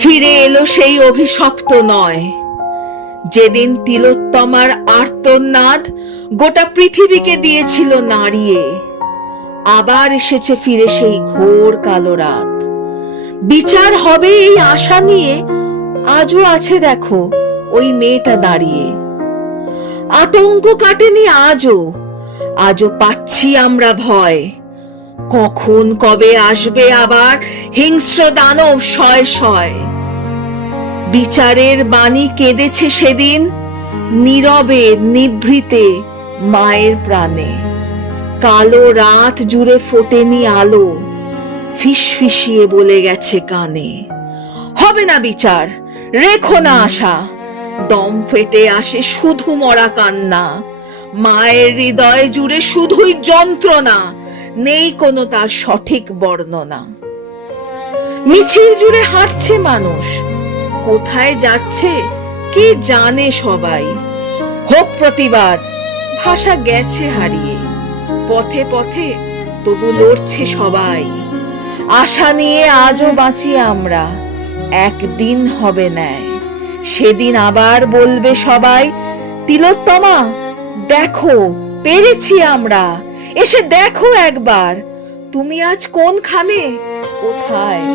ফিরে এলো সেই অভিশপ্ত নয়। যেদিন তিলোত্তমার আর্তনাদ গোটা পৃথিবীকে দিয়েছিল নাড়িয়ে, আবার এসেছে ফিরে সেই ঘোর কালো রাত। বিচার হবে এই আশা নিয়ে, আজও আছে দেখো ওই মেয়েটা দাঁড়িয়ে। আতঙ্ক কাটেনি আজও আজও পাচ্ছি আমরা ভয়। কখন কবে আসবে আবার হিংস্র দানব শয় শয়? বিচারের বাণী কেঁদেছে সেদিন নীরবে, নিভৃতে মায়ের প্রাণে। কালো রাত জুড়ে ফোটেনি আলো, ফিসফিসিয়ে বলে গেছে কানে। হবে না বিচার, রেখো না আশা, দম ফেটে আসে শুধু মরা কান্না। মায়ের হৃদয় জুড়ে শুধুই যন্ত্রণা নেই কোনো তার সঠিক বর্ণনা। মিছিল জুড়ে হাঁটছে মানুষ। কোথায় যাচ্ছে, কে জানে সবাই। হোক প্রতিবাদ, ভাষা গেছে হারিয়ে। পথে পথে তবু লড়ছে সবাই। আশা নিয়ে আজও বাঁচি আমরা, একদিন হবে ন্যায়। সেদিন আবার বলবে সবাই, তিলোত্তমা, দেখো, পেরেছি আমরা। এসে দেখো একবার। তুমি আজ কোনখানে? কোথায়?